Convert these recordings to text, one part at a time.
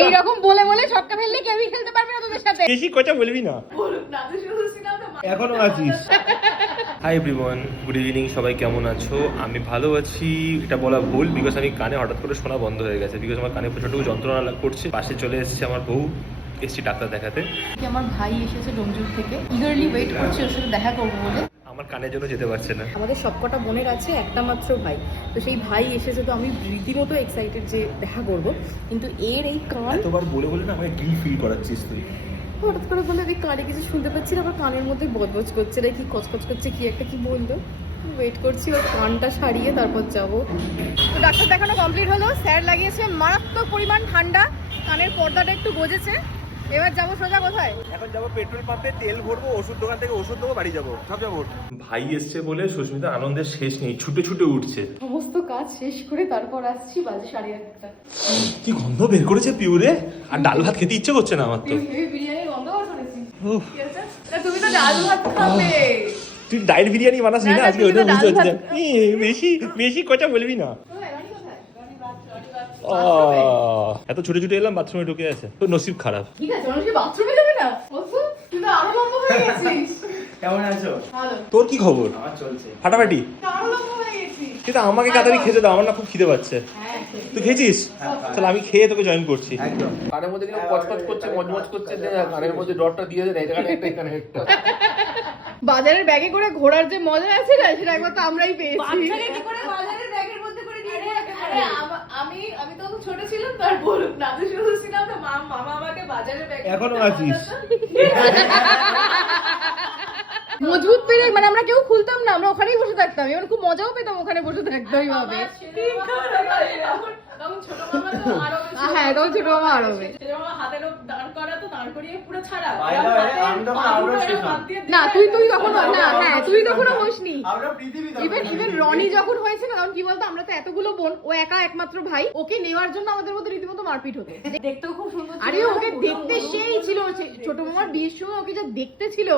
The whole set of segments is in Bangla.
এইরকম বলে বলে ছক্কা ফেললে কেউই খেলতে পারবে না তোদের সাথে। বেশি কথা বলবি না, এখনো আছিস। Hi everyone, good evening. সবাই কেমন আছো? আমি ভালো আছি। এটা বলা ভুল, বিকজ আমি কানে হঠাৎ করে শোনা বন্ধ হয়ে গেছে, বিকজ আমার কানে প্রচন্ড যন্ত্রণা করছে। পাশে চলে এসেছে আমার বউ, এসছি ডাক্তার দেখাতে। আমার ভাই এসেছে ডোমজুর থেকে, ইগারলি ওয়েট করছে ওর সাথে দেখা করবো বলে। আমার কানের জন্য যেতে পারছে না। আমাদের সবকটা বোনের আছে একটা মাত্র ভাই, তো সেই ভাই এসেছে, তো আমি রীতিমতো এক্সাইটেড যে দেখা করব। কিন্তু এর এই কান এতবার বলে বলে না আমাকে গিল ফিল করাচ্ছিস তুই। হঠাৎ করে বলে আমি কানে কিছু শুনতে পাচ্ছি না, আবার কানের মধ্যে বজবজ করছে না, কি কচকচ করছে, কি একটা কি বললো। ওয়েট করছি ওর কানটা সারিয়ে তারপর যাবো। তো ডাক্তার দেখানো কমপ্লিট হলো, স্যার লাগিয়েছে মারাত্মক পরিমাণ ঠান্ডা, কানের পর্দাটা একটু গজেছে। এবার যাবো সোজা কোথায়? এখন যাবো পেট্রোল পাম্পে, তেল ভরবো, ওষুধ দোকান থেকে ওষুধ দেবো, বাড়ি যাবো, সব যাবো। ভাই এসছে বলে সুস্মিতার আনন্দের শেষ নেই, ছুটে ছুটে উঠছে। সমস্ত কাজ শেষ করে তারপর আসছি, বাজে 1:30। কি গন্ধ বের করেছে পিউরে, আর ডাল ভাত খেতে ইচ্ছে করছে না আমার তো। বিরিয়ানির গন্ধ শুনেছি। তুমি তো ডাল ভাত খাবে। তুই ডায়েট বিরিয়ানি বানাস না আজকে, ওটা বুঝতে পারছি। বেশি বেশি কথা বলবি না। এত ছুটে ছুটে এলাম, বাথরুমে ঢুকে আছে, তো নসিব খারাপ। ঠিক আছে, মানুষ কি বাথরুমে যাবে না? তুই তো আরো লম্বা হয়ে গেছিস। কেমন আছো? ভালো। তোর কি খবর? আমার চলছে। ফাটাফাটি। আরো লম্বা হয়ে গেছিস। কিন্তু আমাকে তাড়াতাড়ি খেতে দাও, আমার না খুব খিদে পাচ্ছে। হ্যাঁ। তুই খেয়েছিস? তাহলে আমি খেয়ে তোকে জয়েন করছি। একদম। কানের মধ্যে কিরকম কচকচ করছে, মজমজ করছে, কানের মধ্যে ডটটা দিয়ে দেন, এখানে একটা এখানে একটা। বাজারের ব্যাগে করে ঘোরার যে মজা আছে না, সেটা একবার তো আমরাই পেয়েছি। বাচ্চাকে কি করে বাজারের ব্যাগের মধ্যে করে নিয়ে যেতে পারে? আমি তখন ছোট ছিলাম, তার বলুন দাদু শুধু ছিলাম না, মামা আমাকে বাজারের ব্যাগে এখনো আছিস। মজবুত পেরে মানে আমরা কেউ খুলতাম না, আমরা ওখানেই বসে থাকতাম, এবার খুব মজাও পেতাম ওখানে বসে থাকতে ওইভাবে। তখন ছোট মামা তো আরো হ্যাঁ, তখন ছোট মামা আরবে। ছোট মামা হাতের দাঁড় করা, তো দাঁড় করিয়ে পুরো ছাড়া। আমি তখন আরো ছিলাম। না তুই তখন না, হ্যাঁ তুই তখনও হোসনি। আমরা পৃথিবী ইভেন রনি যখন হয়েছে না, তখন কি বলতো, আমরা তো এতগুলো বোন, ও একা একমাত্র ভাই, ওকে নেওয়ার জন্য আমাদের মধ্যে রীতিমতো মারপিট হতো। দেখতেও খুব সুন্দর ছিল। আরে ওকে দেখতে সেই ছিল, ছোট মামার বিয়ের সময় ওকে যা দেখতে ছিল।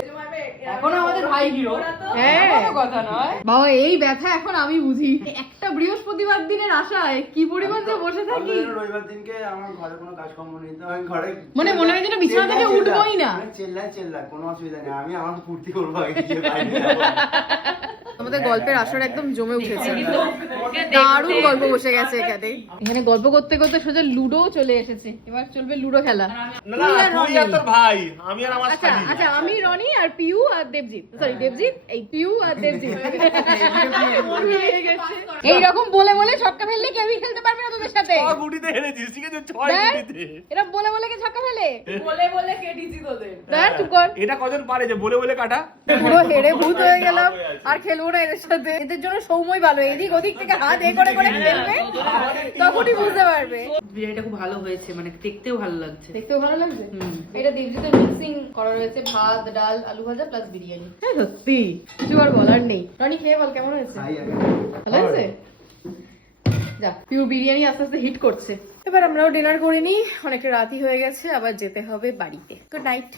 এখনো আমাদের ভাই হিরো। হ্যাঁ, কথা নয় বাবা এই ব্যথা এখন আমি বুঝি। একটা বৃহস্পতিবার দিনের আশায় কি পরিমাণ যে বসে থাকি। রবিবার দিনকে আমার ঘরে কোনো কাজকর্ম নেই, তো আমি ঘরে মানে মনে হয় যেন বিছানা থেকে উঠবোই না। চেল্লাই কোনো অসুবিধা নেই, আমি আমার ফুর্তি করবো আগে গিয়ে বাইরে যাবো। আমাদের গল্পের আসর একদম জমে উঠেছে, দারুণ গল্প বসে গেছে এখানে। এখানে গল্প করতে করতে সোজা লুডো চলে এসেছে, এবার চলবে লুডো খেলা। না না, তুই আর তোর ভাই, আমি আর আমার আচ্ছা শালি। আচ্ছা, আমি রনি আর পিউ আর দেবজিৎ, সরি দেবজিৎ, এই পিউ আর দেবজিৎ। এইরকম বলে বলে ছক্কা ফেললে কেউই খেলতে পারবে না তোদের সাথে। ছয় গুটিতে হেরেছিস, ঠিক আছে? ছয় দেখ, গুটিতে। এরা বলে বলে কে ছক্কা ফেলে? বলে বলে কেটেছি তোদের। দেখ চুপ কর। এটা কজন পারে যে বলে বলে কাটা? পুরো হেরে ভূত হয়ে গেলাম, আর খেলবো না এদের সাথে। এদের জন্য সৌম্যই ভালো, এদিক ওদিক থেকে হাত এ করে করে খেলবে, তখনই বুঝতে পারবে। বিরিয়ানিটা খুব ভালো হয়েছে, মানে দেখতেও ভালো লাগছে। দেখতেও ভালো লাগছে। এটা দেবজিতের মিক্সিং করা রয়েছে, ভাত ডাল আলু ভাজা প্লাস বিরিয়ানি। হ্যাঁ সত্যি কিছু আর বলার নেই। রনি খেয়ে বল কেমন হয়েছে? ভালো হয়েছে? যা, পিওর বিরিয়ানি আস্তে আস্তে হিট করছে। এবার আমরাও ডিনার করে নিই, অনেকটা রাতই হয়ে গেছে, আবার যেতে হবে বাড়িতে। Good night.